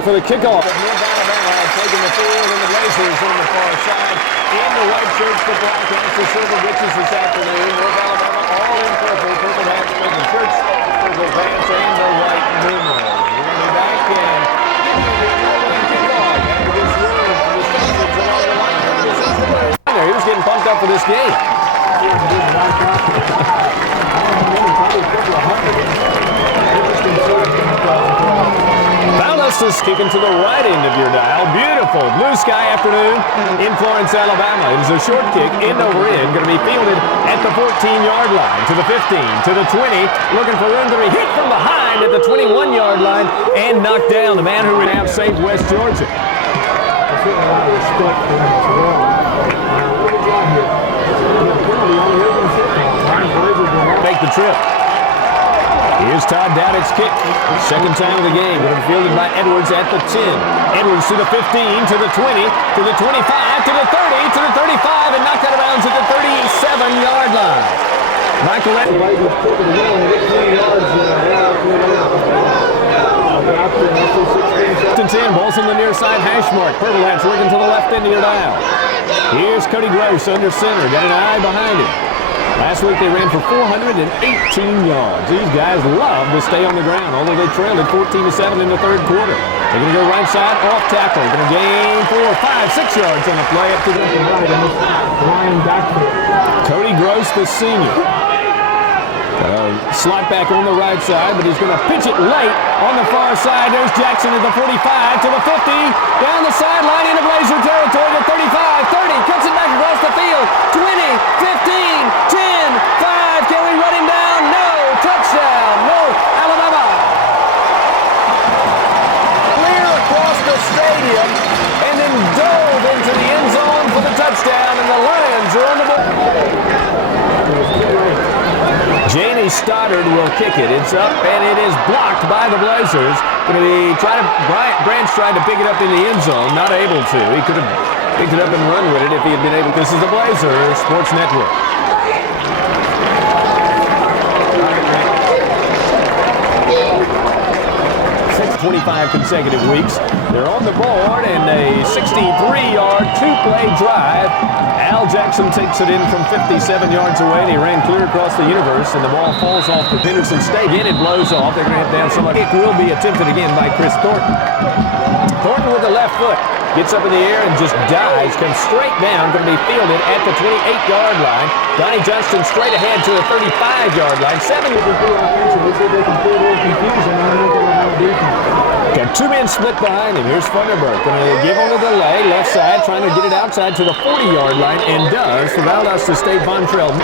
back for the kickoff. North Alabama taking the field, and the Blazers on the far side. In the white shirts, the Broncos, the Silver Witches this afternoon. North Alabama all in purple. Purple hats, purple shirts, purple pants, and the white numerals. We're going to be back and give you the opening kickoff after this word from the stations along the line. This is the way. He was getting pumped up for this game. Valdosta's kicking to the right end of your dial. Beautiful blue sky afternoon in Florence, Alabama. It is a short kick, end over end, going to be fielded at the 14-yard line, to the 15, to the 20, looking for room to be hit from behind at the 21-yard line and knocked down. The man who would have saved West Georgia. Make the trip. Here's Todd Dowdick's kick. Second time of the game. Going to be fielded by Edwards at the 10. Edwards to the 15, to the 20, to the 25, to the 30, to the 35, and knocked out of bounds at the 37-yard line. Michael Edwards. 10, balls on the near side hash mark. Purple hats working to the left end of your dial. Here's Cody Gross under center. Got an eye behind him. Last week they ran for 418 yards. These guys love to stay on the ground, although they trailed at 14-7 in the third quarter. They're going to go right side, off tackle. Going to gain 4, 5, 6 yards on the play up to the Cody Gross, the senior. Slot back on the right side, but he's going to pitch it late on the far side. There's Jackson at the 45 to the 50. Down the sideline into Blazer territory to 35, 30. Cuts it back across the field. 20, 15, 10, 5. Can we run him down? No. Touchdown. North Alabama. Clear across the stadium and then dove into the end zone for the touchdown, and the Lions are on the board. Janie Stoddard will kick it. It's up, and it is blocked by the Blazers. Going to be Branch tried to pick it up in the end zone, not able to. He could have picked it up and run with it if he had been able. This is the Blazers Sports Network. 25 consecutive weeks. They're on the board in a 63-yard, two-play drive. Al Jackson takes it in from 57 yards away, and he ran clear across the universe, and the ball falls off to Henderson State. Again, it blows off. They're going to hit down somebody. It will be attempted again by Chris Thornton. Thornton with the left foot. Gets up in the air and just dives. Comes straight down. Going to be fielded at the 28-yard line. Donnie Johnston straight ahead to the 35-yard line. 7. Got two men split behind him. Here's Funderburk. Going to give on the delay. Left side. Trying to get it outside to the 40-yard line. And does for Valdosta State Bontrell.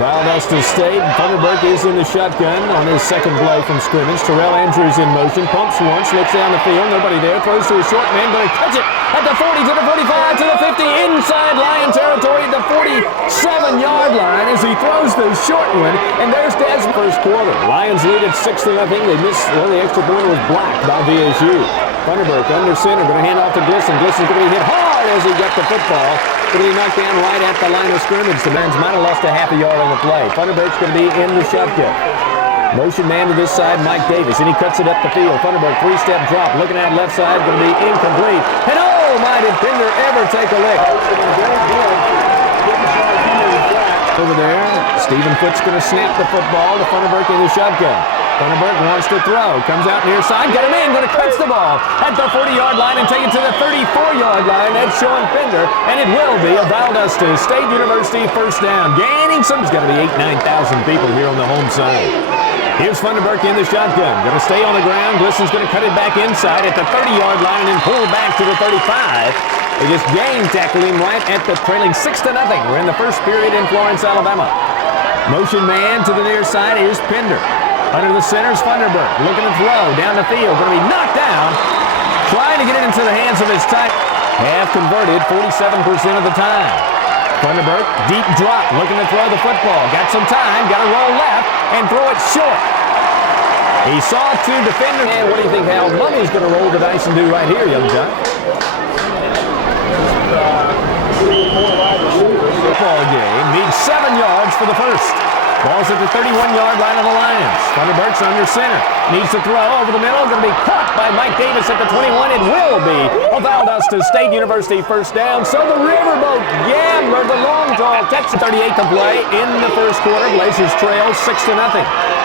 Valdosta State. Funderburk is in the shotgun on his second play from scrimmage. Terrell Andrews in motion. Pumps once. Looks down the field. Nobody there. Throws to a short man. Going to catch it at the 40 to the 45 to the 50. Inside Lion territory at the 47-yard line as he throws the short one. And there's Dad's first quarter. Lions lead at 6-0. They missed. Well, the extra point was blocked by VSU. Funderburk under center. Going to hand off to Glisson. Glisson's going to be hit hard as he got the football. Going to be knocked down right at the line of scrimmage. The Lions might have lost a half a yard on the play. Funderburk's going to be in the shotgun. Motion man to this side, Mike Davis, and he cuts it up the field. Funderburk, three-step drop, looking at left side, going to be incomplete. And oh, my, did Pender ever take a lick? Over there, Stephen Foote's going to snap the football to Funderburk in the shotgun. Funderburk wants to throw, comes out near side, got him in, going to catch the ball at the 40-yard line and take it to the 34-yard line. That's Sean Pender, and it will be a Valdosta State University first down. Gaining some, there's got to be 8,000-9,000 people here on the home side. Here's Funderburk in the shotgun. Going to stay on the ground. Glisson's going to cut it back inside at the 30-yard line and then pull back to the 35. They just game tackle him right at the trailing 6-0. We're in the first period in Florence, Alabama. Motion man to the near side is Pender. Under the center is Funderburk. Looking to throw down the field. Going to be knocked down. Trying to get it into the hands of his tight. Half converted 47% of the time. Funderburk, deep drop, looking to throw the football. Got some time, got to roll left and throw it short. He saw two defenders. And what do you think Hal Mummy's going to roll the dice and do right here, young John? Football game needs 7 yards for the first. Ball's at the 31-yard line of the Lions. Thunderberg's under center. Needs to throw over the middle. Going to be caught by Mike Davis at the 21. It will be a Valdosta State University first down. So the Riverboat Gambler, the long tall Texas 38 to play in the first quarter. Blazers trail 6-0.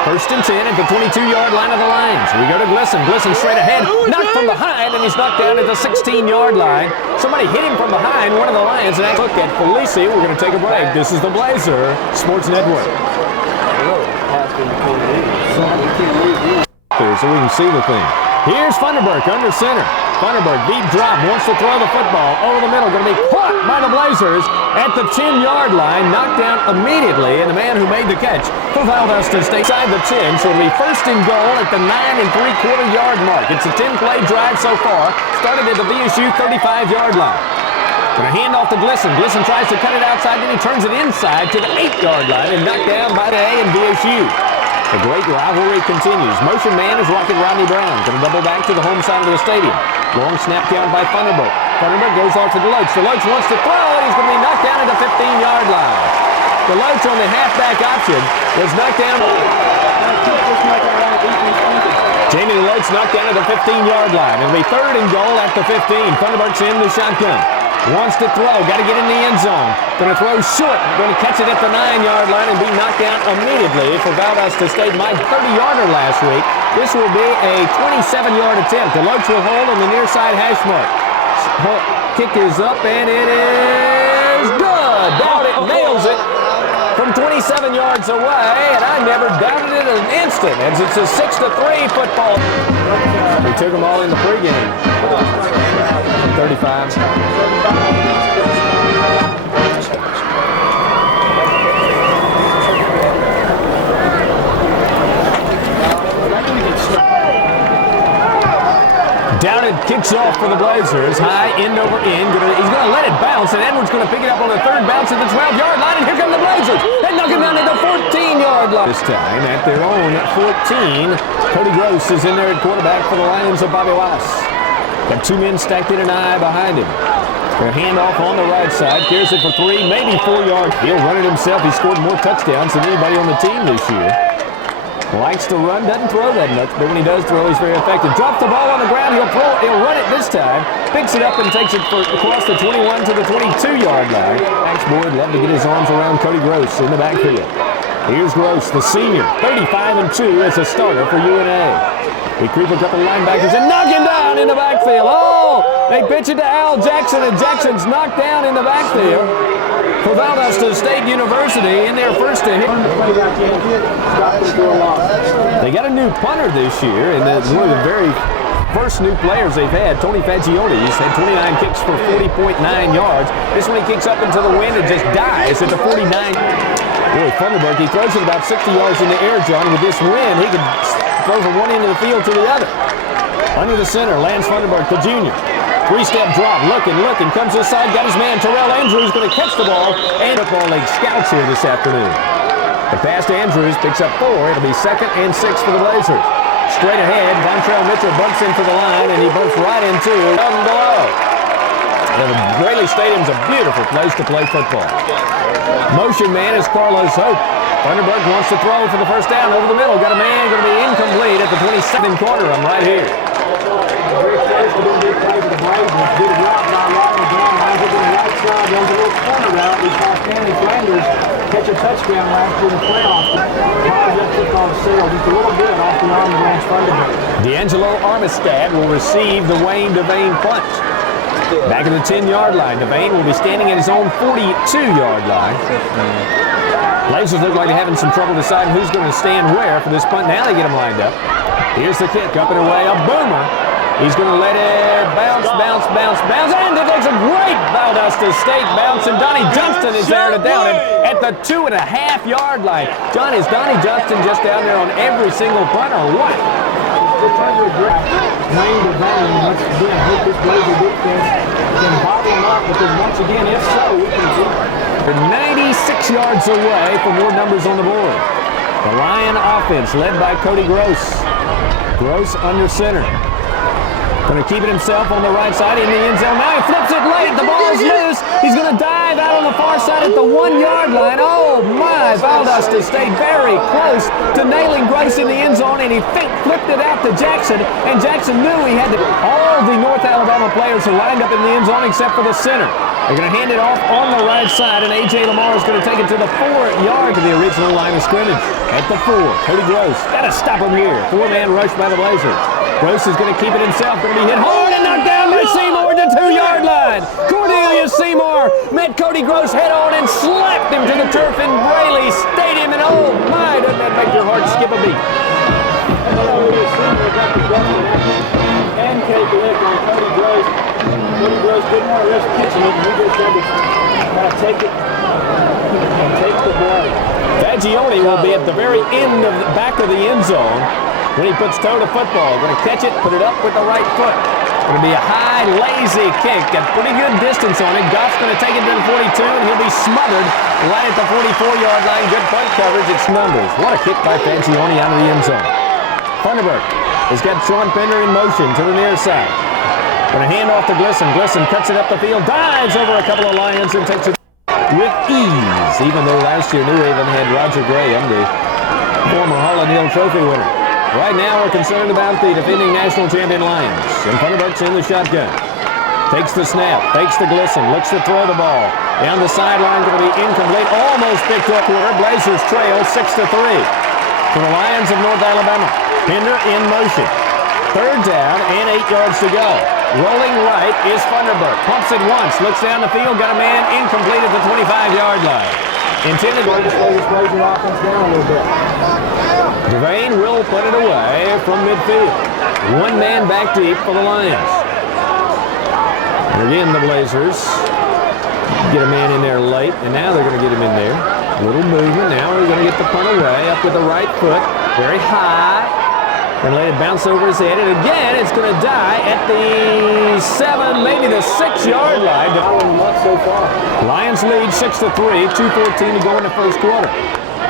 First and 10 at the 22-yard line of the Lions. We go to Glisson. Glisson straight ahead. Knocked from behind, and he's knocked down at the 16-yard line. Somebody hit him from behind, one of the Lions. And look at Felici. We're going to take a break. This is the Blazer Sports Network. So we can see the thing. Here's Thunderberg under center. Thunderberg, deep drop, wants to throw the football over the middle. Going to be caught by the Blazers at the 10-yard line. Knocked down immediately, and the man who made the catch for Valdosta State side the 10. So it'll be first and goal at the 9 3/4 mark. It's a 10-play drive so far. Started at the VSU 35-yard line. Going to hand off to Glisson. Glisson tries to cut it outside, then he turns it inside to the 8-yard line and knocked down by the A and VSU. The great rivalry continues. Motion man is Rocket Rodney Brown. Going to double back to the home side of the stadium. Long snap count by Thunderberg. Thunderberg goes off to Deloach. Deloach wants to throw, and he's going to be knocked down at the 15-yard line. Deloach on the halfback option was knocked down. Jamie Deloach knocked down at the 15-yard line. It'll be third and goal at the 15. Thunderberg's in the shotgun. Wants to throw, got to get in the end zone. Going to throw short, going to catch it at the 9-yard line and be knocked down immediately for Valdosta State. My 30-yarder last week. This will be a 27-yard attempt. Deloach will hold on the near side hash mark. Kick is up and it is good. Down it, nails it from 27 yards away, and I never doubted it an instant as it's a 6-3 football. We took them all in the pregame. 35. Dowded kicks off for the Blazers. High end over end. He's going to let it bounce, and Edwards going to pick it up on the third bounce at the 12-yard line, and here come the Blazers. They knock him down at the 14-yard line. This time at their own 14. Cody Gross is in there at quarterback for the Lions of Bobby Wallace. Got two men stacked in an eye behind him. Going to hand off on the right side. Carries it for 3, maybe 4 yards. He'll run it himself. He scored more touchdowns than anybody on the team this year. Likes to run, doesn't throw that much, but when he does throw, he's very effective. Drops the ball on the ground, he'll throw it, he'll run it this time. Picks it up and takes it across the 21 to the 22-yard line. Max Boyd loved to get his arms around Cody Gross in the backfield. Here's Gross, the senior, 35-2 as a starter for UNA. We creep a couple linebackers and knock him down in the backfield. Oh, they pitch it to Al Jackson, and Jackson's knocked down in the backfield for Valdosta State University in their first inning. They got a new punter this year, and one of the very first new players they've had, Tony Fagioli's had 29 kicks for 40.9 yards. This one he kicks up into the wind and just dies at the 49. Boy, Thunderberg, he throws it about 60 yards in the air, John. With this wind, he could throw from one end of the field to the other. Under the center, Lance Thunderberg, the junior. Three-step drop, looking, comes inside, got his man, Terrell Andrews, going to catch the ball, and football league scouts here this afternoon. The pass to Andrews picks up 4. It'll be 2nd and 6 for the Blazers. Straight ahead, Vontrell Mitchell bumps into the line, and he bumps right into down below. The Braley Stadium's a beautiful place to play football. Motion man is Carlos Hope. Thunderberg wants to throw for the first down over the middle. Got a man going to be incomplete at the 22nd corner. I'm right here. Catch a touchdown last year in the playoffs. Just a little bit off the arm of Lance Thunderberg. D'Angelo Armistad will receive the Wayne Devane punch. Back at the 10-yard line, Devane will be standing at his own 42-yard line. Blazers look like they're having some trouble deciding who's going to stand where for this punt. Now they get them lined up. Here's the kick, up and away, a boomer. He's going to let it bounce, and it takes a great Valdosta State bounce, and Donnie Johnston is there to down it at the 2.5-yard line. John, is Donnie Johnston just down there on every single punt, or what? Wayne Devane, once again, hope this Blazer defense can bottle him up, because once again, if so, we can do it. They're 96 yards away for more numbers on the board. The Lion offense led by Cody Gross. Gross under center. Going to keep it himself on the right side in the end zone. Now he flips it late. The ball's loose. He's going to dive out on the far side at the 1-yard line. Oh, my. Valdosta stayed very close to nailing Gross in the end zone, and he flipped it out to Jackson, and Jackson knew he had to. All the North Alabama players are lined up in the end zone except for the center. They're going to hand it off on the right side, and A.J. Lamar is going to take it to the 4-yard to the original line of scrimmage. At the 4, Cody Gross. Got to stop him here. 4-man rush by the Blazers. Gross is going to keep it himself. Going to be hit hard and knocked down by Seymour at the 2-yard line. Cornelius Seymour met Cody Gross head on and slapped him to the turf in Braley Stadium. And oh my, doesn't that make your heart skip a beat? And Kate Blick on Cody Gross. Cody Gross didn't want to risk pitching it, and he just had to kind of take it and take the ball. Fagione will be at the very end of the back of the end zone when he puts toe to football. Going to catch it, put it up with the right foot. Going to be a high, lazy kick. Got pretty good distance on it. Goff's going to take it to the 42, and he'll be smothered right at the 44-yard line. Good punt coverage. It's numbers. What a kick by Fagione out of the end zone. Thunderbird has got Sean Pender in motion to the near side. Going to hand off to Glisson. Glisson cuts it up the field, dives over a couple of Lions, and takes it with ease, even though last year New Haven had Roger Graham, the former Holland Hill Trophy winner. Right now we're concerned about the defending national champion Lions. And Thunderbird's in the shotgun. Takes the snap, fakes the Glisson, looks to throw the ball. Down the sideline, going to be incomplete, almost picked up quarter. Blazers trail 6-3 for the Lions of North Alabama. Pender in motion. 3rd down and 8 yards to go. Rolling right is Thunderbird. Pumps it once, looks down the field, got a man incomplete at the 25-yard line. Intended to slow your offense down a little bit. Devane will put it away from midfield. 1 man back deep for the Lions. And again, the Blazers get a man in there late, and now they're going to get him in there. A little movement. Now we're going to get the punt away up with the right foot. Very high. And let it bounce over his head. And again, it's going to die at the 7, maybe the 6-yard line. So far. Lions lead 6-3, 2:14 to go in the first quarter.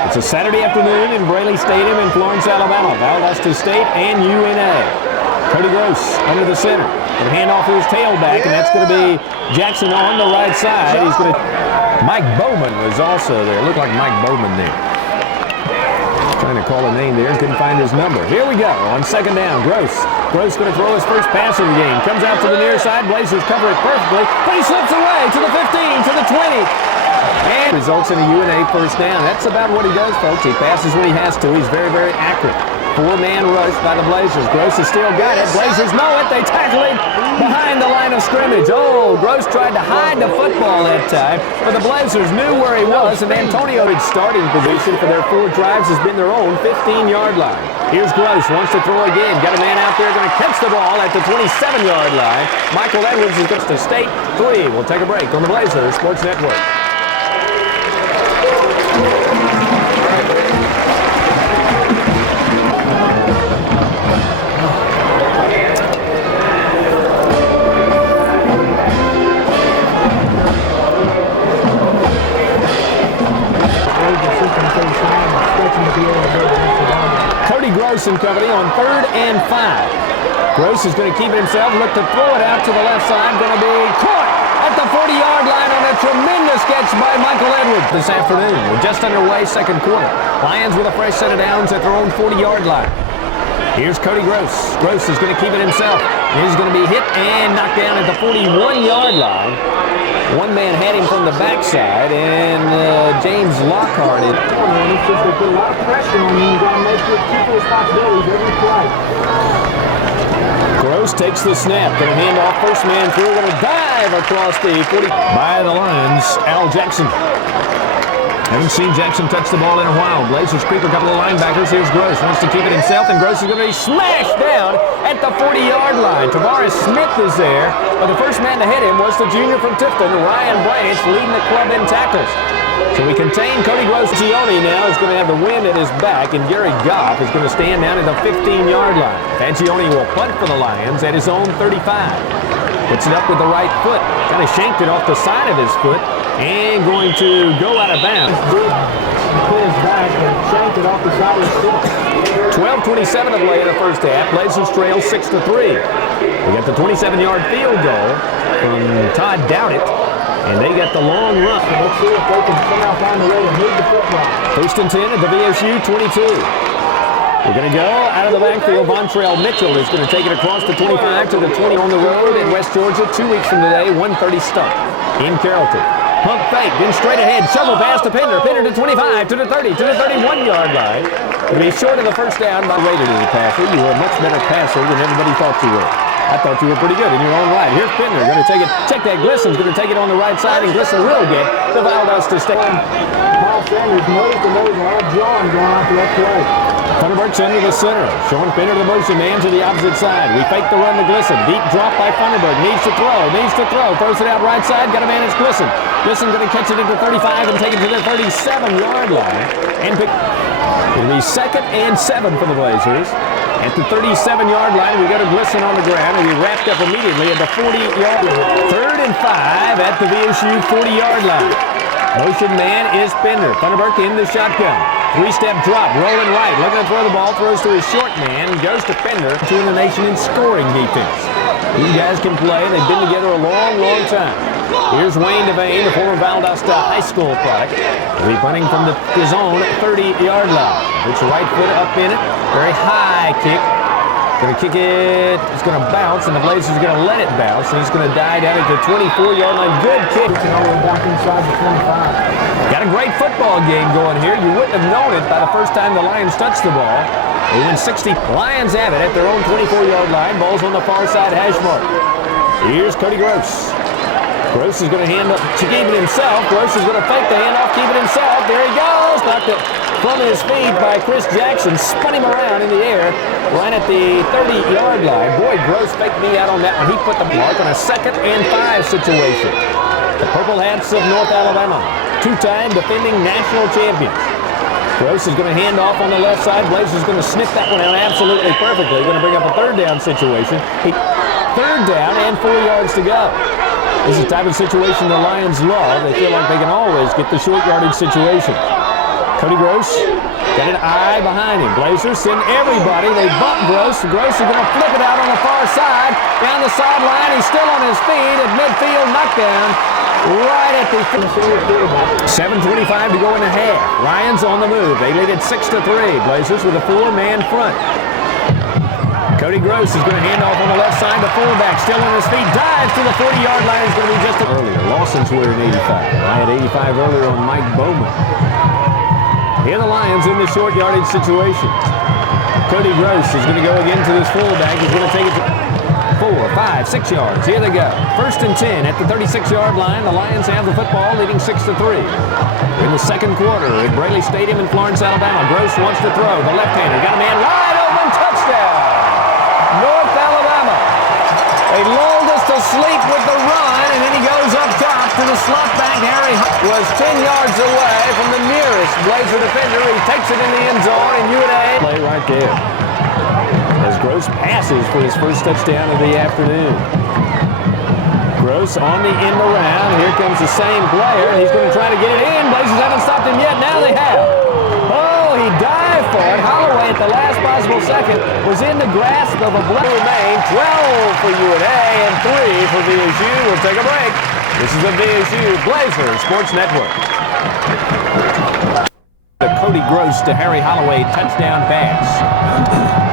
It's a Saturday afternoon in Braley Stadium in Florence, Alabama. Valdosta State and UNA. Cody Gross under the center. Going to hand off to his tailback, and that's going to be Jackson on the right side. He's going to. Mike Bowman was also there. Looked like Mike Bowman there. Trying to call a name there, couldn't find his number. Here we go on 2nd down. Gross going to throw his first pass of the game. Comes out to the near side. Blazers cover it perfectly, but he slips away to the 15, to the 20. And results in a UNA first down. That's about what he does, folks. He passes when he has to. He's very, very accurate. 4-man rush by the Blazers. Gross has still got it. Blazers know it. They tackle him behind the line of scrimmage. Oh, Gross tried to hide the football that time, but the Blazers knew where he was, and Antonio's starting position for their 4 drives has been their own 15-yard line. Here's Gross, wants to throw again. Got a man out there going to catch the ball at the 27-yard line. Michael Edwards is against the State 3. We'll take a break on the Blazers Sports Network. Cody Gross and company on 3rd and 5. Gross is going to keep it himself, look to throw it out to the left side, going to be caught at the 40-yard line on a tremendous catch by Michael Edwards this afternoon. We're just underway, 2nd quarter. Lions with a fresh set of downs at their own 40-yard line. Here's Cody Gross. Gross is going to keep it himself. He's going to be hit and knocked down at the 41-yard line. 1 man had him from the backside, and James Lockhart. It's just they put a lot of pressure on you. You got to make your keep responsibilities every play. Gross takes the snap. Going to hand off first man through. Going to dive across the 40 by the Lions. Al Jackson. Haven't seen Jackson touch the ball in a while. Blazers creep a couple of linebackers. Here's Gross. Wants to keep it himself, and Gross is going to be smashed down at the 40-yard line. Tavares Smith is there, but the first man to hit him was the junior from Tifton, Ryan Branch, leading the club in tackles. So we contain Cody Gross. Fagione now is going to have the wind at his back, and Gary Goff is going to stand down at the 15-yard line. Fagione will punt for the Lions at his own 35. Puts it up with the right foot. Kind of shanked it off the side of his foot. And going to go out of bounds. Put his back and shanked it off the side of his foot. 12:27 to play in the first half. Blazers trail 6-3. We got the 27-yard field goal from Todd Dowdett, and they got the long run. Let's see if they can somehow find a way to move the football. First and 10 at the VSU 22. We're going to go out of the backfield. Vontrell Mitchell is going to take it across the 25 to the 20 on the road in West Georgia. 2 weeks from today, 1:30 start in Carrollton. Pump fake, then straight ahead. Shovel pass to Pender. Pender to 25, to the 30, to the 31-yard line. To be short of the first down by rated as a passer. You were a much better passer than everybody thought you were. I thought you were pretty good in your own right. Here's Pender going to take it. Check that. Glisson's going to take it on the right side, and Glisson will get the Valdosta State. Miles Sanders knows the nose, a lot of drawing going on to that play. Thunderberg's under the center, showing Pender the motion man to the opposite side. We fake the run to Glisson. Deep drop by Thunderberg. Needs to throw. Throws it out right side. Got a man, it's Glisson. Glisson going to catch it into 35 and take it to the 37-yard line. And it'll be 2nd and 7 for the Blazers. At the 37-yard line, we go to Glisson on the ground, and he wrapped up immediately at the 40-yard line. 3rd and 5 at the VSU 40-yard line. Motion man is Pender. Thunderberg in the shotgun. 3-step drop, rolling right, looking to throw the ball, throws to his short man, goes to Pender, two in the nation in scoring defense. These guys can play. They've been together a long, long time. Here's Wayne Devane, the former Valdosta High School product. He'll be punting from his own 30-yard line. Puts the right foot up in it. Very high kick. Going to kick it. It's going to bounce, and the Blazers are going to let it bounce, and it's going to die down at the 24-yard line. Good kick. All the way back inside the 25. Got a great football game going here. You wouldn't have known it by the first time the Lions touched the ball. They win 60. Lions have it at their own 24-yard line. Ball's on the far side hash mark. Here's Cody Gross. Gross is going to hand up to keep it himself. Gross is going to fake the handoff, keep it himself. There he goes. Knocked it from his feet by Chris Jackson. Spun him around in the air right at the 30-yard line. Boy, Gross faked me out on that one. He put the mark on a 2nd and 5 situation. The Purple Hats of North Alabama, two-time defending national champions. Gross is going to hand off on the left side. Blazers going to sniff that one out absolutely perfectly. Going to bring up a 3rd down situation. 3rd down and 4 yards to go. This is the type of situation the Lions love. They feel like they can always get the short yardage situation. Cody Gross got an eye behind him. Blazers send everybody. They bump Gross. Gross is going to flip it out on the far side. Down the sideline. He's still on his feet at midfield. Knockdown right at the 7:25 to go in the half. Lions on the move. They lead it 6-3. Blazers with a 4-man front. Cody Gross is going to hand off on the left side. The fullback still on his feet. Dives to the 40-yard line. Is going to be just earlier. Lawson's wearing 85. I had 85 earlier on Mike Bowman. Here the Lions in the short yardage situation. Cody Gross is going to go again to this fullback. He's going to take it to 4, 5, 6 yards. Here they go. 1st and 10 at the 36-yard line. The Lions have the football, leading 6-3. In the 2nd quarter at Braley Stadium in Florence, Alabama. Gross wants to throw. The left-hander got a man wide open. Touchdown! North Alabama. They lulled us to sleep with the run, and then he goes up top to the slot back. Harry was 10 yards away from the nearest Blazer defender. He takes it in the end zone, and UUID play right there. As Gross passes for his first touchdown of the afternoon. Gross on the end around. Here comes the same player, and he's going to try to get it in. Blazers haven't stopped him yet. Now they have. Oh, he dived for it. Holloway at the last possible second was in the grasp of a block. Remain 12 for UUID and 3 for VSU. We'll take a break. This is the VSU Blazers Sports Network. The Cody Gross to Harry Holloway touchdown pass.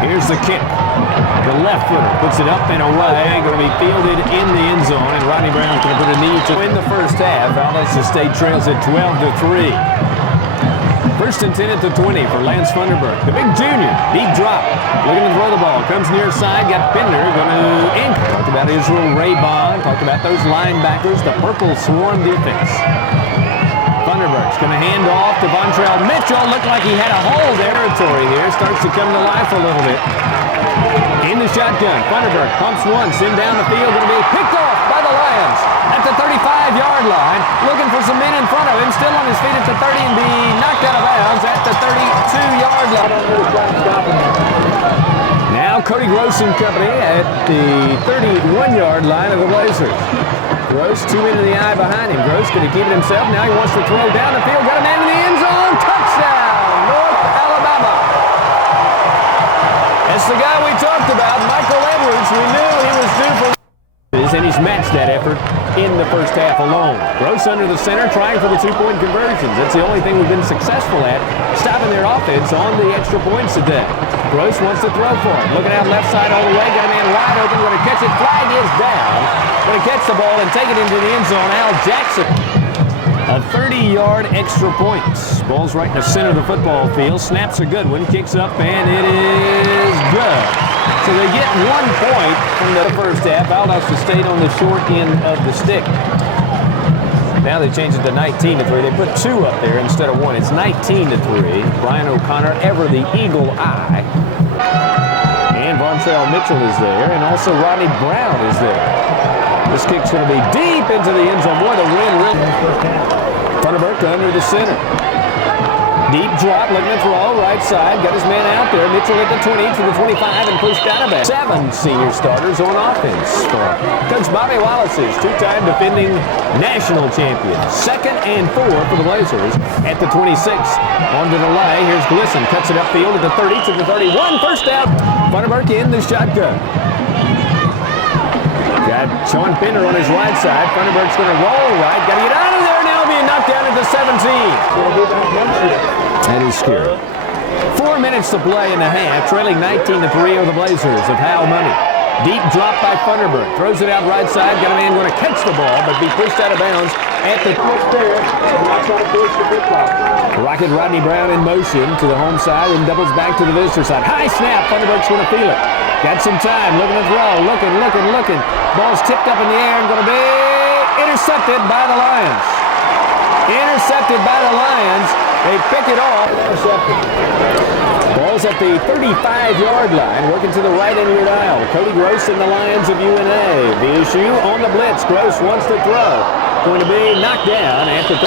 Here's the kick. The left footer puts it up and away. Going to be fielded in the end zone, and Rodney Brown's going to put a knee to win the first half. Valdosta State trails at 12-3. 1st and 10 at the 20 for Lance Thunderberg. The big junior, deep drop, looking to throw the ball. Comes near side, got Pender, going to ink. Talked about Israel Raybon, talked about those linebackers, the purple swarm defense. Thunderberg's going to hand off to Vontrell Mitchell. Looked like he had a hole territory here. Starts to come to life a little bit. In the shotgun, Thunderberg pumps once, in down the field, going to be picked off by the Lions at the 35-yard line. Looking for some men in front of him, still on his feet at the 30 and be knocked out of bounds at the 32-yard line. Now Cody Gross and company at the 31-yard line of the Blazers. Gross, 2 men in the eye behind him. Gross going to keep it himself. Now he wants to throw down the field. Got a man in the end zone. Touchdown, North Alabama. It's the guy we talked about, Michael Edwards. We knew he was due for and he's matched that effort in the first half alone. Gross under the center, trying for the two-point conversions. That's the only thing we've been successful at, stopping their offense on the extra points today. Gross wants to throw for him. Looking out left side all the way, got a man wide open, going to catch it. Flag is down. Going to catch the ball and take it into the end zone. Al Jackson. A 30-yard extra point. Ball's right in the center of the football field. Snaps a good one. Kicks up, and it is good. So they get 1 point from the first half. Valdosta stayed on the short end of the stick. Now they changed it to 19-3. They put 2 up there instead of 1. It's 19-3. Brian O'Connor, ever the eagle eye. And Vontrell Mitchell is there, and also Rodney Brown is there. This kick's going to be deep into the end zone. Boy, the wind really. Funderburk under the center. Deep drop, looking to throw, right side. Got his man out there. Mitchell at the 20 to the 25 and pushed out of it. 7 senior starters on offense for Coach Bobby Wallace's two-time defending national champion. 2nd and 4 for the Blazers at the 26. On to the line. Here's Glisson. Cuts it upfield at the 30 to the 31. First down. Funderburk in the shotgun. Got Sean Pender on his right side. Funderburk's going to roll right. Got to get out of there now, being knocked down at the 17. That is scary. 4 minutes to play in the half. Trailing 19-3 over the Blazers of Hal Money. Deep drop by Funderburk. Throws it out right side. Got a man going to catch the ball, but be pushed out of bounds at the Rocket Rodney Brown in motion to the home side and doubles back to the visitor side. High snap. Funderburk's going to feel it. Got some time. Looking to throw. Looking. Ball's tipped up in the air and going to be intercepted by the Lions. Intercepted by the Lions. They pick it off. Ball's at the 35-yard line, working to the right end of your aisle. Cody Gross and the Lions of UNA. VSU on the blitz. Gross wants to throw. Going to be knocked down at the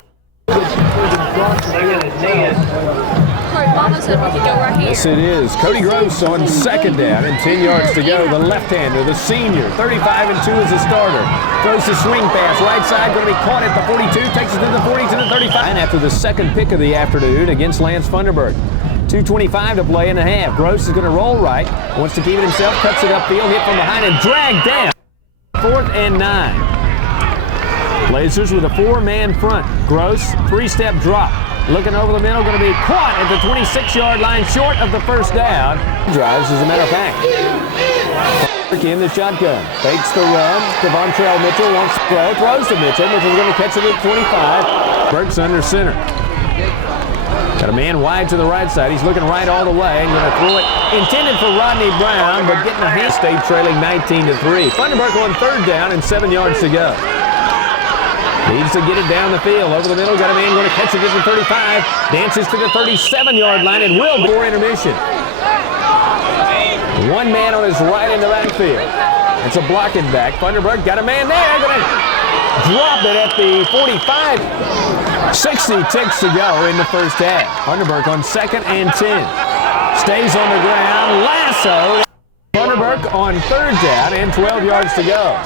Mama said we could go right here. Yes, it is. Cody Gross on 2nd down and 10 yards to go. The left-hander, the senior, 35 and 2 as a starter. Throws the swing pass, right side, going to be caught at the 42, takes it to the 40, to the 35. And after the second pick of the afternoon against Lance Funderburk. 2:25 to play in the half. Gross is going to roll right, wants to keep it himself, cuts it upfield, hit from behind and dragged down. 4th and 9. Blazers with a 4-man front. Gross, 3-step drop. Looking over the middle, going to be caught at the 26-yard line, short of the first down. Drives, as a matter of fact. In the shotgun. Fakes the run to Vontrell Mitchell. Wants to throw. Throws to Mitchell. Mitchell's going to catch it at 25. Burks under center. Got a man wide to the right side. He's looking right all the way and going to throw it. Intended for Rodney Brown, but getting a hand. State trailing 19-3. Funderburk on 3rd down and 7 yards to go. Needs to get it down the field. Over the middle, got a man going to catch it at the 35. Dances to the 37-yard line and will before intermission. 1 man on his right in the backfield. It's a blocking back. Funderburk got a man there. Going to drop it at the 45. 60 ticks to go in the first half. Funderburk on 2nd and 10. Stays on the ground. Lasso. Funderburk on 3rd down and 12 yards to go.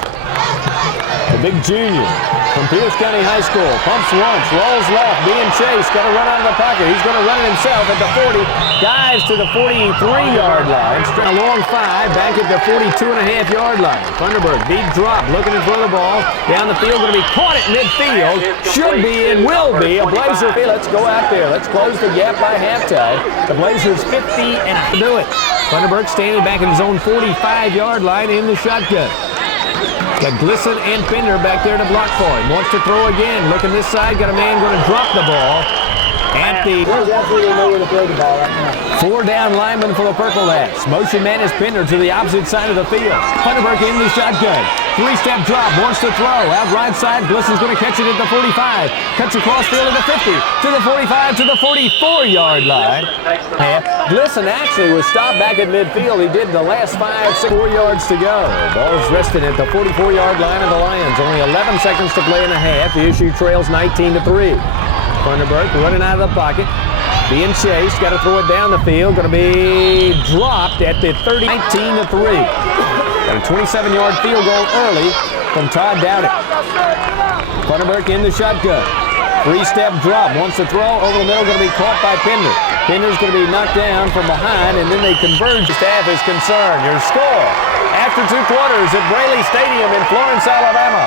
The big junior from Pierce County High School. Pumps once, rolls left, being chased, got to run out of the pocket. He's going to run it himself at the 40, dives to the 43-yard line. A long 5, back at the 42.5-yard line. Funderburk, deep drop, looking to throw the ball down the field, going to be caught at midfield. Should be and will be a Blazer. Hey, let's go out there. Let's close the gap by halftime. The Blazers 50 and do it. Funderburk standing back at his own 45-yard line in the shotgun. Got Glisson and Pender back there to block for him. Wants to throw again. Looking this side. Got a man going to drop the ball at the 4-down lineman for the Purple Hats. Motion man is Pender to the opposite side of the field. Funderburk in the shotgun. 3-step drop. Wants to throw. Out right side. Glisson's going to catch it at the 45. Cuts across field at the 50. To the 45. To the 44-yard line. Glisson actually was stopped back at midfield. He did the last 4 yards to go. Ball's rested at the 44-yard line of the Lions. Only 11 seconds to play in the half. The issue trails 19-3. Funderburk running out of the pocket. Being chased. Got to throw it down the field. Going to be dropped at the 30. 19-3. Got a 27-yard field goal early from Todd Dowdy. Funderburk in the shotgun. 3-step drop. Wants to throw over the middle. Going to be caught by Pender. Kinder's going to be knocked down from behind, and then they converge. The staff is concerned. Your score after 2 quarters at Braley Stadium in Florence, Alabama.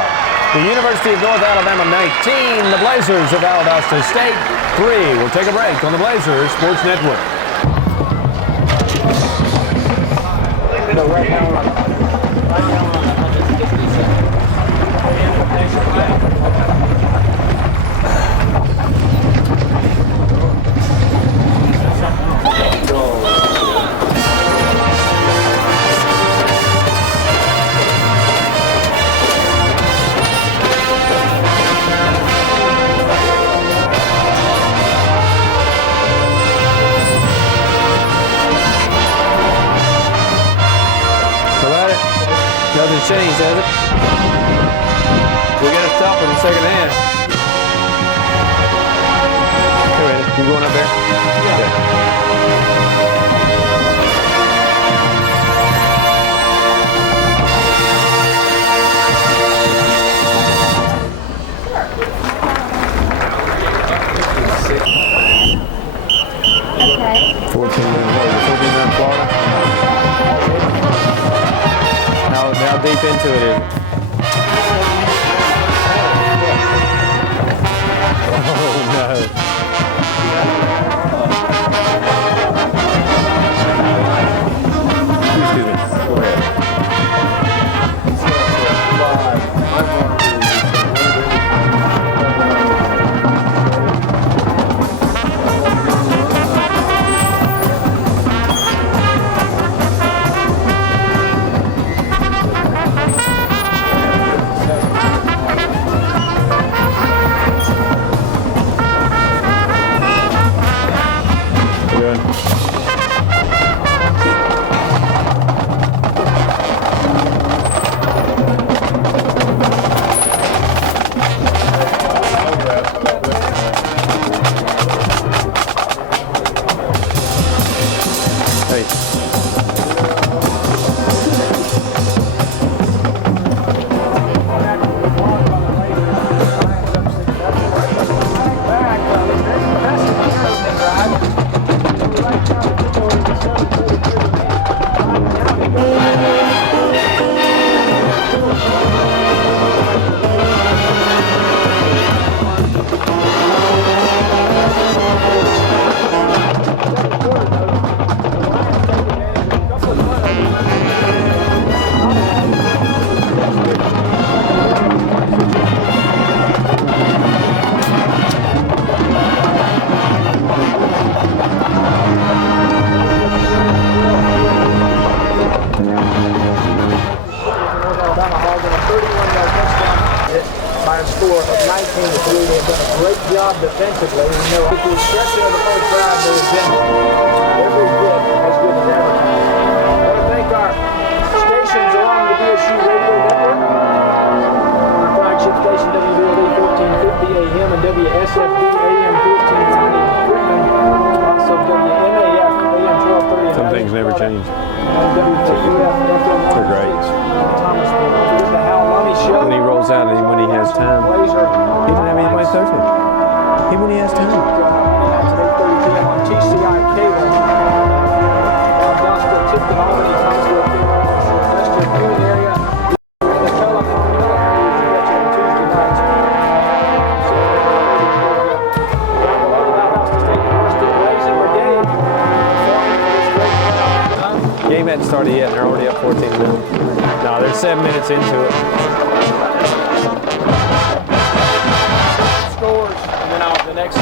The University of North Alabama 19, the Blazers of Valdosta State 3. We'll take a break on the Blazers Sports Network. Nothing's changed, has it? We got to stop in the second half. Hey, Randy, you going up there? Yeah. Okay. 14-9 Florida. How deep into it is it? Oh, no. Excuse me. Go ahead. By a score of 19-3. They've done a great job defensively. You know, with the exception of the first drive, they've been every bit as good as ever. I want to thank our stations along the BSU radio network. Our flagship station, WVLD 1450 AM and WSFD AM 1490 Freeman. Also WMAF AM 1230. Some things never change. And WTUF FM. They're great. Thomasville. The Hal Lunny Show. When he rolls out and when he has time. He doesn't have anybody to throw to. Even when he has time. That's 8:30 p.m. on TCI Cable. Valdosta, Tipton, Albany, Thomasville, Western Union area. The Kellogg and Manila areas you get you on Tuesday nights. So, down below the Valdosta State University Blazing Brigade. Game hasn't started yet and they're already up 14-0. No, they're 7 minutes into it. Scores, and then out the next.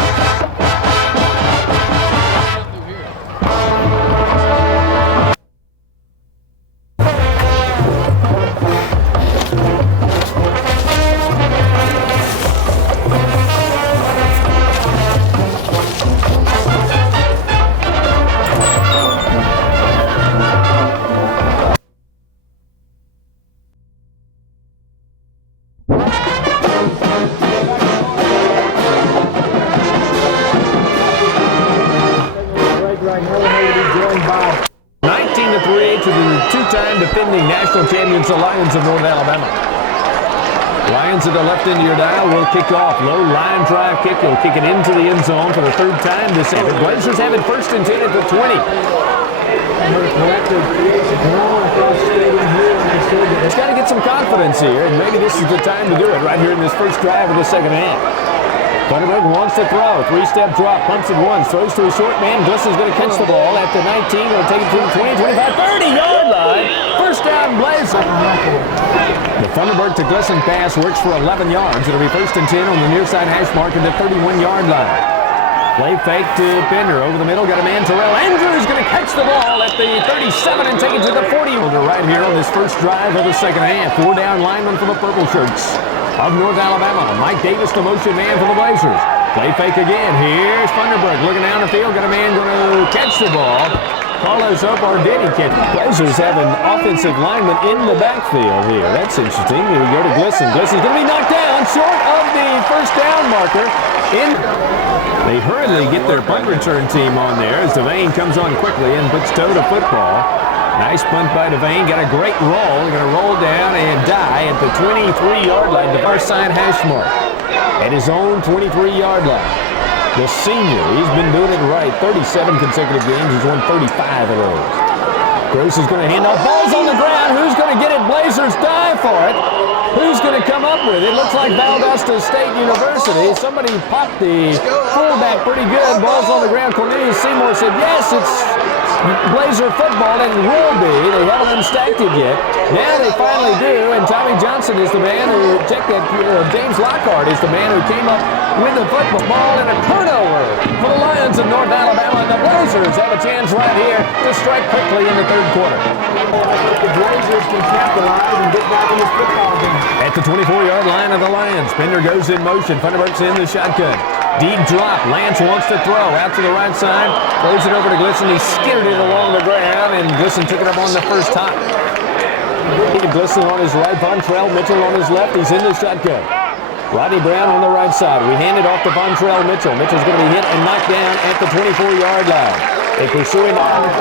Right now, we're going to be joined by 19-3 to the two-time defending national champions, the Lions of North Alabama. Lions at the left end of your dial will kick off. Low line drive kick. He'll kick it into the end zone for the third time this season. The Blazers have it 1st and 10 at the 20. It's got to get some confidence here, and maybe this is the time to do it right here in this first drive of the second half. Thunderbird wants to throw. 3-step drop, pumps it once, throws to a short man. Glissan's going to catch the ball at the 19. Going to take it to the 20, 25, 30-yard line. First down, Blazers. The Thunderbird to Glissan pass works for 11 yards. It'll be 1st and 10 on the near side hash mark at the 31-yard line. Play fake to Bender over the middle. Got a man, Terrell Andrews, going to catch the ball at the 37 and take it to the 40. Right here on this first drive of the second half. 4 down linemen for the Purple Shirts of North Alabama. Mike Davis, the motion man for the Blazers. Play fake again. Here's Thunderbird looking down the field. Got a man going to catch the ball. Call us up, or did he catch? Blazers have an offensive lineman in the backfield here. That's interesting. Here we go to Glissan. Glissan's going to be knocked down short of the first down marker. They hurriedly get their punt return team on there as Devane comes on quickly and puts toe to football. Nice punt by Devane. Got a great roll. They're going to roll down and die at the 23-yard line, the far side hash mark. At his own 23-yard line. The senior, he's been doing it right. 37 consecutive games. He's won 35 of those. Gross is going to hand off. Ball's on the ground. Who's going to get it? Blazers die for it. Who's going to come up with it? Looks like Valdosta State University. Somebody popped the fullback pretty good. Ball's on the ground. Cornelius Seymour said, yes, it's Blazer football, and it will be. They haven't unstacked it yet. Now they finally do, and Tommy Johnson is the man who, James Lockhart is the man who came up with the football and a turnover for the Lions of North Alabama, and the Blazers have a chance right here to strike quickly in the third quarter. The Blazers can capitalize and get back in this football game. At the 24-yard line of the Lions, Bender goes in motion. Thunderbird's in the shotgun. Deep drop. Lance wants to throw out to the right side. Throws it over to Glissan. He skittered it along the ground, and Glissan took it up on the first hop. Glissan on his right, Vontrell Mitchell on his left. He's in the shotgun. Rodney Brown on the right side. We hand it off to Vontrell Mitchell. Mitchell's going to be hit and knocked down at the 24-yard line. They pursue him on the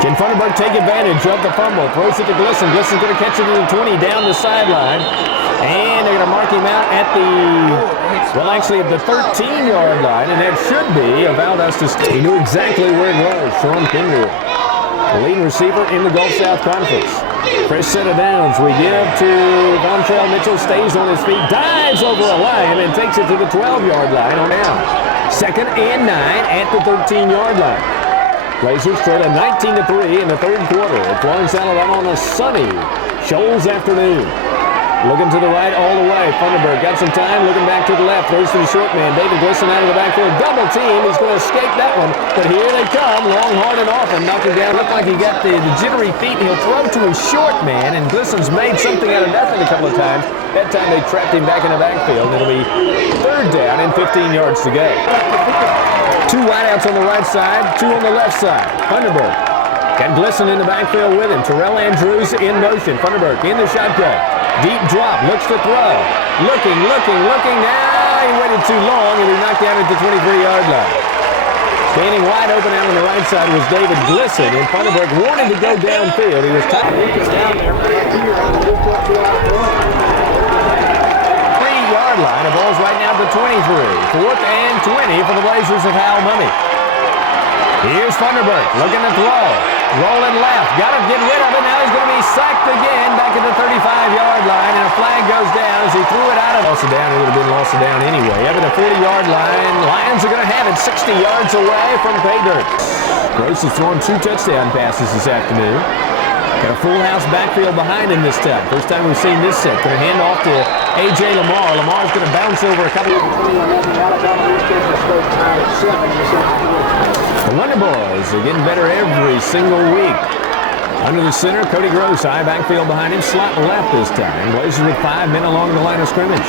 Can Thunderbird take advantage of the fumble? Throws it to Glissan. Glissan's going to catch it to the 20 down the sideline. And they're going to mark him out at the 13-yard line. And that should be a Valdosta State. He knew exactly where it was. Sean Pender, the leading receiver in the Gulf South Conference. Fresh set of downs. We give to Vontrell Mitchell. Stays on his feet. Dives over a line and takes it to the 12-yard line on down. 2nd and 9 at the 13-yard line. Blazers trail at 19-3 in the third quarter at Florence, Alabama on a sunny Shoals afternoon. Looking to the right all the way. Thunderbird got some time. Looking back to the left. Throws to the short man. David Glissan out of the backfield. Double team. He's going to escape that one. But here they come. Long, hard, and often. Knock him down. Looked like he got the jittery feet. He'll throw to his short man. And Glissan's made something out of nothing a couple of times. That time they trapped him back in the backfield. It'll be 3rd down and 15 yards to go. 2 wideouts on the right side. 2 on the left side. Thunderbird got Glissan in the backfield with him. Terrell Andrews in motion. Thunderbird in the shotgun. Deep drop, looks to throw. Looking. Now he waited too long and he knocked down at the 23-yard line. Standing wide open out on the right side was David Glissan, and Thunderbird wanted to go downfield. He was tired. 3-yard line. The ball's right now to 23. 4th and 20 for the Blazers of Hal Mumme. Here's Thunderbird looking to throw. Rolling left. Got to get rid of it. Now he's going to be sacked again back at the 35-yard line, and a flag goes down as he threw it out of lost it down. It would have been lost it down anyway. Up at the 40-yard line. Lions are going to have it 60 yards away from pay dirt. Gross has thrown 2 touchdown passes this afternoon. Got a full house backfield behind him this time. First time we've seen this set. Going to hand off to A.J. Lamar. Lamar's going to bounce over a couple of... The Wonder Boys are getting better every single week. Under the center, Cody Gross, high backfield behind him, slot left this time. Blazers with 5 men along the line of scrimmage.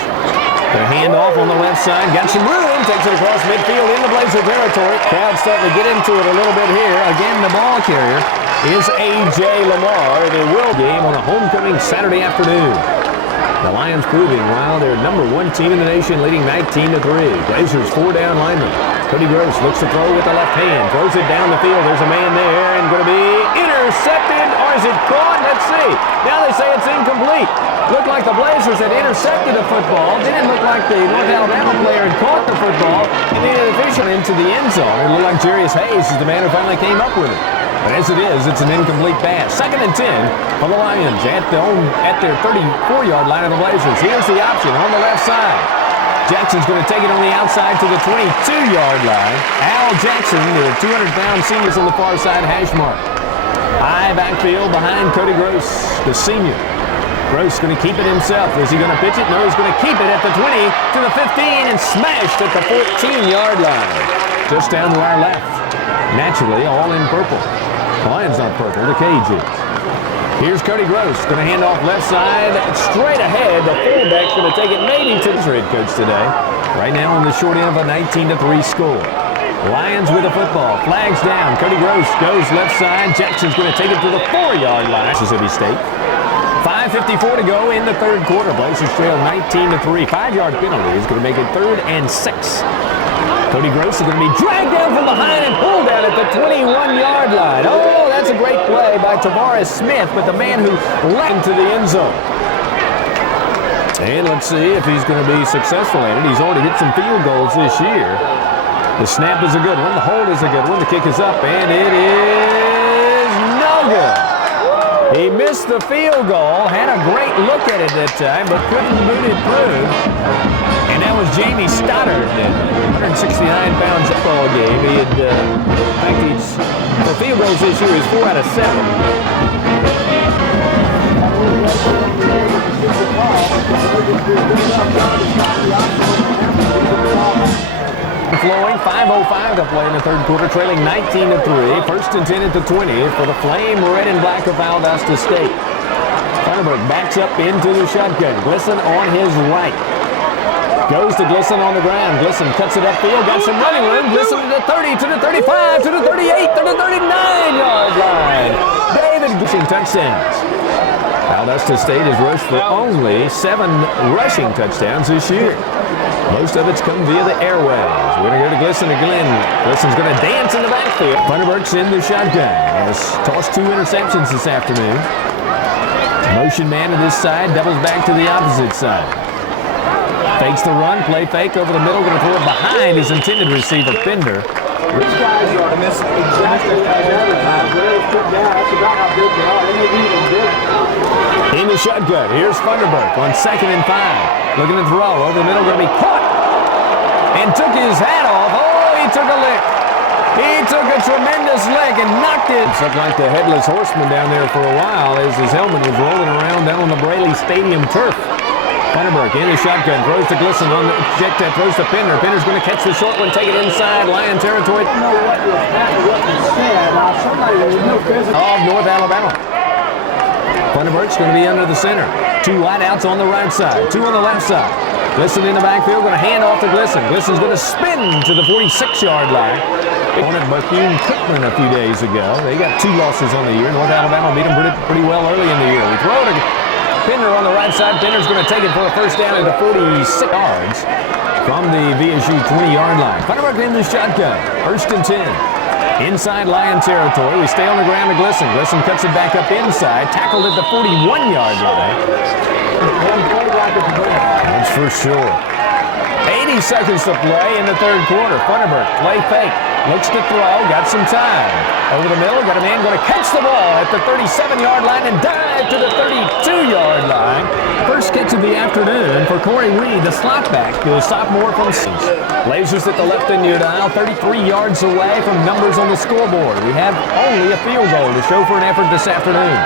The handoff on the left side, got some room, takes it across midfield into Blazer territory. Crowd starting to get into it a little bit here. Again, the ball carrier is A.J. Lamar. The Will game on a homecoming Saturday afternoon. The Lions proving while they're #1 team in the nation, leading 19-3. Blazers 4 down linemen. Cody Gross looks to throw with the left hand, throws it down the field. There's a man there and going to be intercepted Is it caught? Let's see. Now they say it's incomplete. Looked like the Blazers had intercepted the football. Didn't look like the North Alabama player had caught the football and the official into the end zone. It looked like Jarius Hayes is the man who finally came up with it. But as it is, it's an incomplete pass. 2nd and 10 for the Lions at their 34-yard line of the Blazers. Here's the option on the left side. Jackson's going to take it on the outside to the 22-yard line. Al Jackson, the 200-pound senior, on the far side hash mark. High backfield behind Cody Gross, the senior. Gross going to keep it himself. Is he going to pitch it? No, he's going to keep it at the 20 to the 15 and smashed at the 14-yard line. Just down to our left. Naturally, all in purple. The Lions not purple, the Cage is. Here's Cody Gross, going to hand off left side, straight ahead. The fullback's going to take it maybe to the head coach today. Right now on the short end of a 19-3 score. Lions with the football, flags down. Cody Gross goes left side. Jackson's going to take it to the 4-yard line. Mississippi State. 5:54 to go in the third quarter. Blazers trail 19-3. 5-yard penalty is going to make it 3rd and 6. Cody Gross is going to be dragged down from behind and pulled out at the 21-yard line. Oh, that's a great play by Tavares Smith, but the man who led into the end zone. And let's see if he's going to be successful in it. He's already hit some field goals this year. The snap is a good one. The hold is a good one. The kick is up, and it is no good. He missed the field goal, had a great look at it that time, but couldn't boot it through. And that was Jamie Stoddard, 169-pound football game. He had, in fact, for field goals this year, he's 4 out of 7. Flowing, 5:05 to play in the third quarter, trailing 19-3. 1st and 10 at the 20 for the Flame Red and Black of Valdosta State. Thunderbird backs up into the shotgun. Glisson on his right. Goes to Glisson on the ground. Glisson cuts it upfield, got some running room. Glisson to the 30, to the 35, to the 38, to the 39-yard line. David Glisson touchdowns. Valdosta State has rushed for only 7 rushing touchdowns this year. Most of it's come via the airways. We're going to go to Glisson again. Glisson's going to dance in the backfield. Thunderbird's in the shotgun. Has tossed 2 interceptions this afternoon. Motion man to this side, doubles back to the opposite side. Fakes the run, play fake over the middle, going to throw it behind his intended receiver, Pender. These guys are exactly as advertised. When they put down, that's about how good they are. They may be even good. In the shotgun, here's Thunderbird on 2nd and 5. Looking to throw over the middle, going to be caught. And took his hat off. Oh, he took a lick. He took a tremendous lick and knocked it. Looked like the headless horseman down there for a while as his helmet was rolling around down on the Braley Stadium turf. Thunderbird in the shotgun, throws to Glisson on the jet, throws to Pender. Pender's going to catch the short one, take it inside Lion territory. I don't know what was happening, what was said. Now, somebody with no physical. Of North Alabama. Thunderbird's going to be under the center. 2 wideouts on the right side, 2 on the left side. Glisson in the backfield, going to hand off to Glisson. Glisson's going to spin to the 46-yard line. On at Bethune-Cookman a few days ago. They got 2 losses on the year. North Alabama beat them pretty well early in the year. We throw to Pender on the right side. Pender's going to take it for a first down at the 46 yards from the VSU 20-yard line. Thunderbird in the shotgun. 1st and 10. Inside Lion territory. We stay on the ground to Glisson. Glisson cuts it back up inside. Tackled at the 41-yard line. That's for sure. 80 seconds to play in the third quarter. Thunderbird, play fake. Looks to throw. Got some time. Over the middle. Got a man going to catch the ball at the 37-yard line and dive to the 32-yard line. First catch of the afternoon for Corey Reed, the slot back, the sophomore from Blazers at the left end of the aisle, 33 yards away from numbers on the scoreboard. We have only a field goal to show for an effort this afternoon.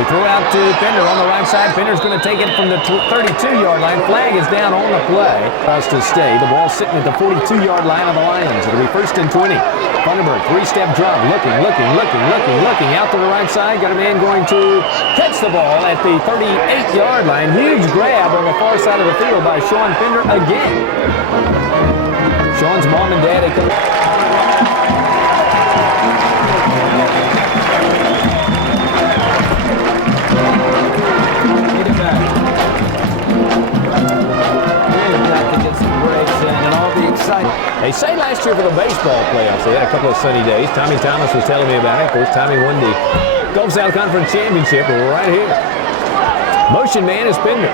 We throw out to Pender on the right side. Pender's going to take it from the 32-yard line. Flag is down on the play. To stay. The ball sitting at the 42-yard line of the Lions. It'll be 1st and 20. Thunderbird, 3-step drop. Looking out to the right side. Got a man going to catch the ball at the 38-yard line. Huge grab on the far side of the field by Sean Pender again. Sean's mom and dad. They say last year for the baseball playoffs, they had a couple of sunny days. Tommy Thomas was telling me about it. Of course, Tommy won the Gulf South Conference Championship right here. Motion man is Pinder.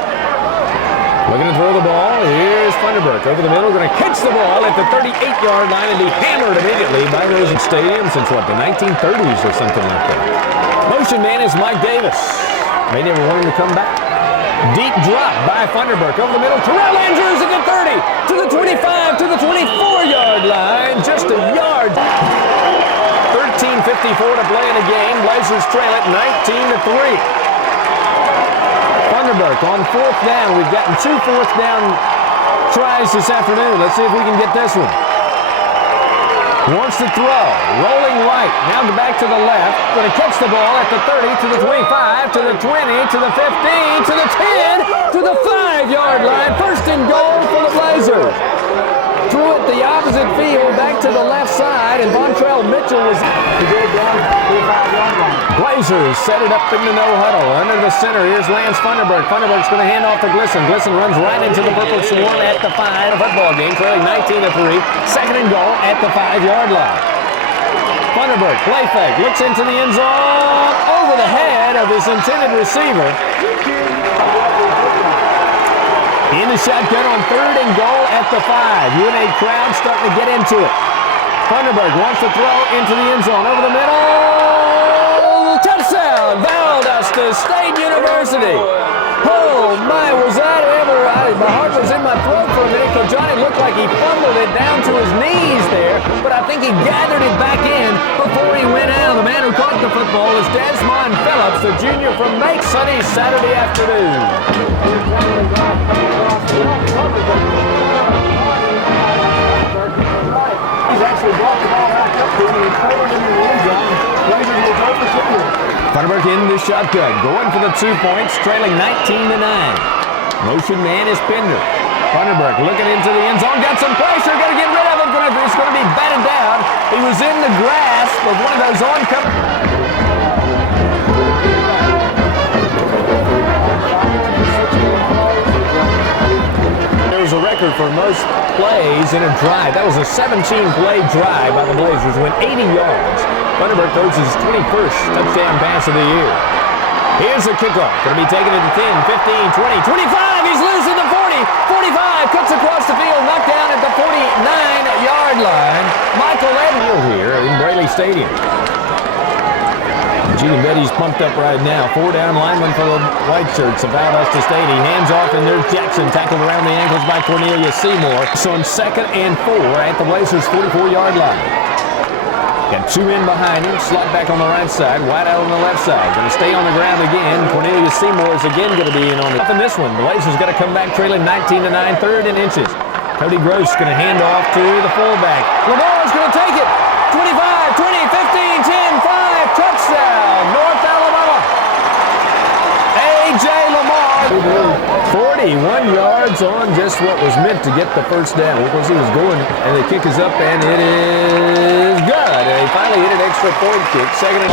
Looking to throw the ball. Here's Thunderbird over the middle. Going to catch the ball at the 38-yard line and be hammered immediately by Rosen Stadium since, what, the 1930s or something like that. Motion man is Mike Davis. They never want him to come back. Deep drop by Thunderbird over the middle. Terrell Andrews at the 30, to the 25, to the 24-yard line. Just a yard. 13:54 to play in the game. Blazers trail it 19-3. Thunderbird on fourth down. We've gotten 2 fourth down tries this afternoon. Let's see if we can get this one. Wants to throw. Rolling right. Now back to the left. Going to catch the ball at the 30, to the 25, to the 20, to the 15, to the 10, to the 5-yard line. First and goal for the Blazers. Threw it the opposite field, back to the left side, and Vontrell Mitchell was to go down to the 5-yard line. Blazers set it up in the no huddle. Under the center, here's Lance Thunderbird. Thunderbird's going to hand off to Glisson. Glisson runs right into the purple swarm at the 5 of the football game, trailing 19-3. Second and goal at the 5-yard line. Thunderbird, play fake, looks into the end zone, over the head of his intended receiver. In the shotgun on third and goal at the 5. UNA crowd starting to get into it. Thunderbird wants to throw into the end zone. Over the middle. Touchdown! Valdosta State University. Oh, my, was that ever... my heart was in my throat for a minute because Johnny looked like he fumbled it down to his knees there, but I think he gathered it back in before he went out. The man who caught the football is Desmond Phillips, the junior from Make Sunny Saturday afternoon. He's actually brought the ball back up to him and he put it in the end zone. Blazers will go for 2. Thunderbird in the shotgun, going for the 2 points, trailing 19-9. Motion man is Pinder. Thunderbird looking into the end zone, got some pressure, got to get rid of him. It's going to be batted down. He was in the grasp of one of those oncoming. There's a record for most plays in a drive. That was a 17-play drive by the Blazers, went 80 yards. Thunderbird throws his 21st touchdown pass of the year. Here's the kickoff. Going to be taken at the 10, 15, 20, 25. He's loose at the 40, 45. Cuts across the field, knocked down at the 49-yard line. Michael Edfield here in Braley Stadium. Gene Betty's pumped up right now. 4 down lineman for the white shirts of Valdosta State. He hands off, and there's Jackson tackled around the ankles by Cornelius Seymour. So on 2nd and 4 at the Blazers' 44-yard line. Got 2 in behind him, slot back on the right side, wide out on the left side. Going to stay on the ground again. Cornelius Seymour is again going to be in on it. In this one, the Blazers got to come back trailing 19-9, 3rd and inches. Cody Gross going to hand off to the fullback. Lamar's going to take it. 25, 20, 15, 10, 5, touchdown, North Alabama. A.J. Lamar, 41 yards on just what was meant to get the first down. Of course, he was going, and the kick is up, and it is good. And he finally hit an extra point kick. 2nd and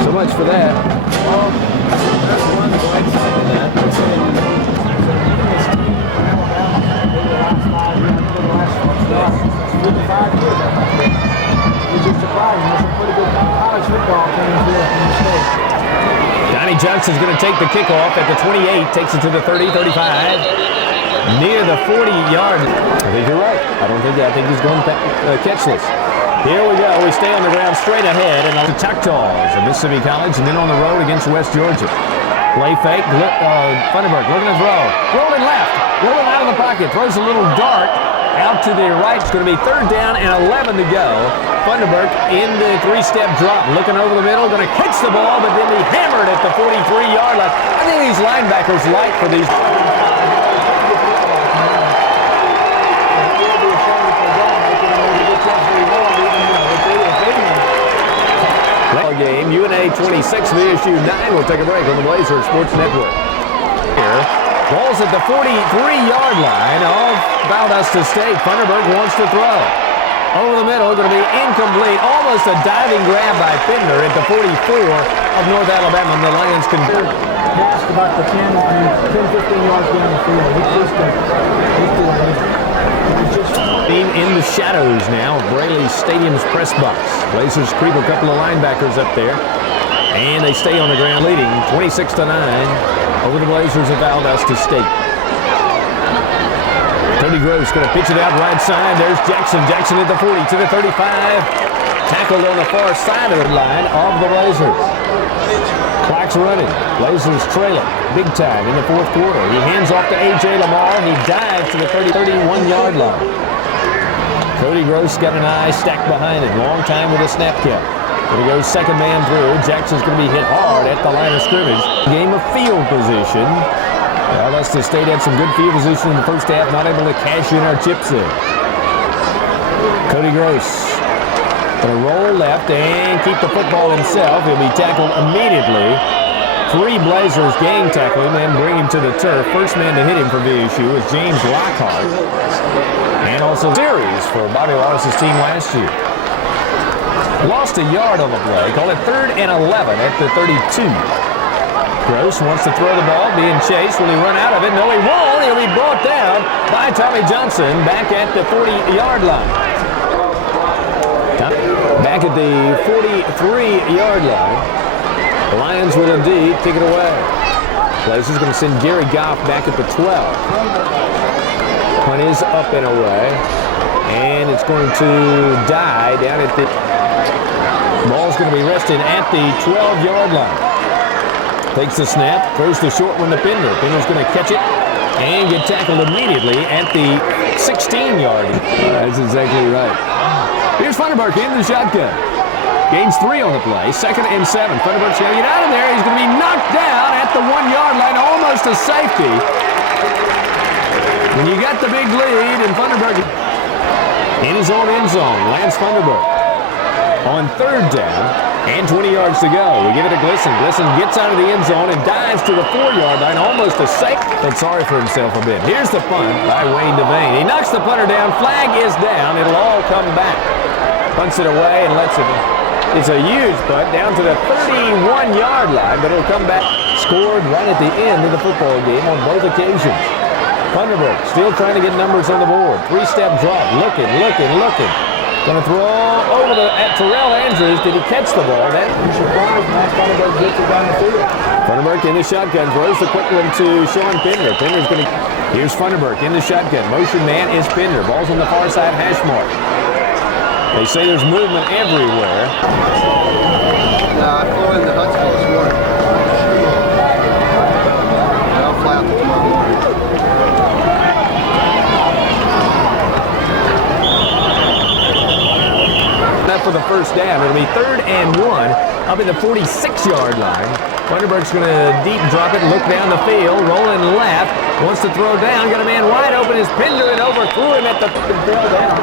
9. So much for that. Well, that's one right side of that. Johnny Johnson's going to take the kickoff at the 28, takes it to the 30, 35, near the 40-yard. I think you're right. I think he's going catchless. Here we go. We stay on the ground straight ahead, and on the Choctaws of Mississippi College, and then on the road against West Georgia. Play fake. Thunderbird looking to throw. Rolling left. Rolling out of the pocket. Throws a little dart out to the right. It's going to be 3rd down and 11 to go. Thunderbird in the 3-step drop. Looking over the middle. Going to catch the ball, but then be hammered at the 43-yard line. I think these linebackers like for these. Game UNA 26, VSU 9. We'll take a break on the Blazers Sports Network. Here, ball's at the 43-yard line of Valdosta State. Thunderbird wants to throw. Over the middle, going to be incomplete. Almost a diving grab by Pinder at the 44 of North Alabama. And the Lions can pass about the 10, 15 yards down the field. It's just In the shadows now of Braley Stadium's press box. Blazers creep a couple of linebackers up there. And they stay on the ground leading 26-9 over the Blazers of Valdosta State. Cody Gross going to pitch it out right side. There's Jackson. Jackson at the 40 to the 35. Tackled on the far side of the line of the Blazers. Clock's running. Blazers trailing big time in the fourth quarter. He hands off to A.J. Lamar. He dives to the 31-yard line. Cody Gross got an eye stacked behind it. Long time with a snap count. Going to go second man through. Jackson's going to be hit hard at the line of scrimmage. Game of field position. Valdosta State had some good field position in the first half. Not able to cash in our chips in. Cody Gross going to roll left and keep the football himself. He'll be tackled immediately. 3 Blazers gang tackle him and bring him to the turf. First man to hit him for VSU is James Lockhart. And also series for Bobby Wallace's team last year. Lost a yard on the play. Call it 3rd and 11 at the 32. Gross wants to throw the ball, being chased. Will he run out of it? No, he won't. He'll be brought down by Tommy Johnson back at the 40-yard line. Back at the 43-yard line. The Lions will indeed kick it away. Blazers going to send Gary Goff back at the 12. Punt is up and away. And it's going to die down at the... Ball's going to be rested at the 12-yard line. Takes the snap, throws the short one to Pinder. Pinder's going to catch it and get tackled immediately at the 16-yard. That's exactly right. Here's Funderburk in the shotgun. Gains 3 on the play, 2nd and 7. Funderburk's going to get out of there. He's going to be knocked down at the 1-yard line, almost a safety. When you got the big lead, and Funderburk in his own end zone, Lance Funderburk on 3rd down and 20 yards to go. We give it to Glisson. Glisson gets out of the end zone and dives to the 4-yard line, almost a safe. Felt sorry for himself a bit. Here's the punt by Wayne Devane. He knocks the punter down. Flag is down. It'll all come back. Punts it away and lets it. It's a huge punt down to the 31-yard line, but it'll come back. Scored right at the end of the football game on both occasions. Funderburk still trying to get numbers on the board. 3-step drop. Looking. Going to throw over at Terrell Andrews. Did he catch the ball? That surprised. Funderburk gets it down the field. Funderburk in the shotgun. Throws the quick one to Sean Pinder. Pinder's going to... Here's Funderburk in the shotgun. Motion man is Pinder. Ball's on the far side hash mark. They say there's movement everywhere. No, I flew in the Huntsville this morning. I'll fly out tomorrow morning. For the first down. It'll be 3rd and 1 up at the 46-yard line. Funderburk's going to deep drop it, look down the field, rolling left, wants to throw down, got a man wide open, is Pinder and overthrew him at the fell down.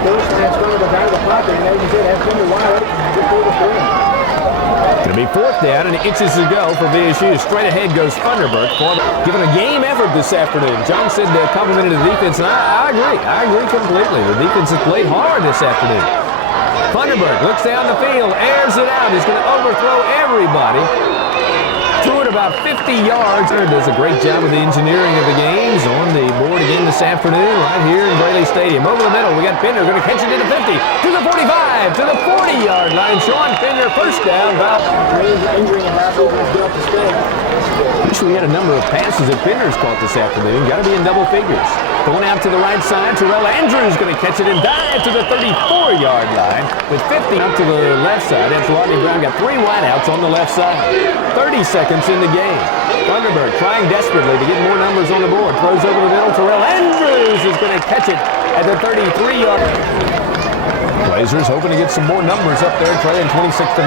First man's going to the back of the pocket, and as you said, have Pinder wide open, just throw the field. Going to be 4th down and inches to go for VSU. Straight ahead goes Funderburk, giving a game effort this afternoon. John said they complimented the defense, and I agree. I agree completely. The defense has played hard this afternoon. Funderburk looks down the field, airs it out. He's going to overthrow everybody. Threw it about 50 yards. Does a great job with the engineering of the games on the board again this afternoon right here in Braley Stadium. Over the middle, we got Pinder going to catch it to the 50, to the 45, to the 40-yard line. Sean Pinder, first down. Wish we had a number of passes that Pinder's caught this afternoon. Got to be in double figures. Going out to the right side, Terrell Andrews going to catch it and dive to the 34-yard line with 50 up to the left side. After Rodney Brown got 3 wideouts on the left side. 30 seconds in the game. Funderburk trying desperately to get more numbers on the board. Throws over the middle. Terrell Andrews is going to catch it at the 33-yard. Blazers hoping to get some more numbers up there, trailing 26-9.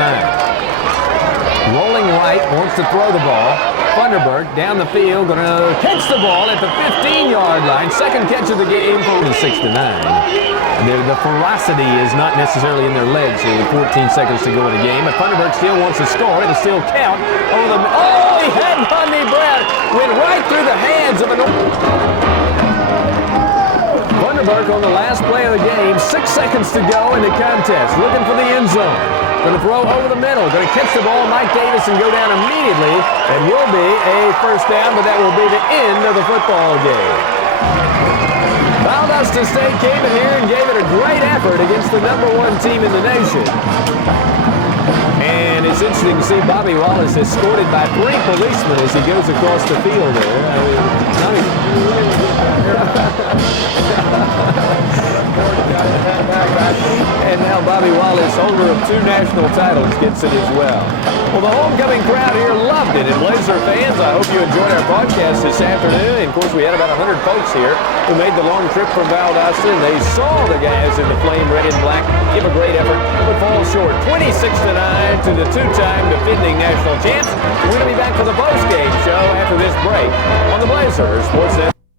Rolling right, wants to throw the ball. Funderburk down the field, going to catch the ball at the 15-yard line. Second catch of the game for 6-9. The ferocity is not necessarily in their legs here with 14 seconds to go in the game. But Funderburk still wants to score. It'll still count. Oh, he had Rodney Brown. Went right through the hands of an... Funderburk on the last play of the game. 6 seconds to go in the contest. Looking for the end zone. Going to throw over the middle. Going to catch the ball. Mike Davis and go down immediately. It will be a first down, but that will be the end of the football game. Valdosta Valdosta State came in here and gave it a great effort against the #1 team in the nation. And it's interesting to see Bobby Wallace escorted by 3 policemen as he goes across the field there. I mean, and now Bobby Wallace, holder of 2 national titles, gets it as well. Well, the homecoming crowd here loved it. And Blazer fans, I hope you enjoyed our podcast this afternoon. And of course, we had about 100 folks here who made the long trip from Valdosta, and they saw the guys in the flame red and black give a great effort, but fall short 26-9 to the 2-time defending national champs. We're going to be back for the post-game show after this break on the Blazer Sportsnet.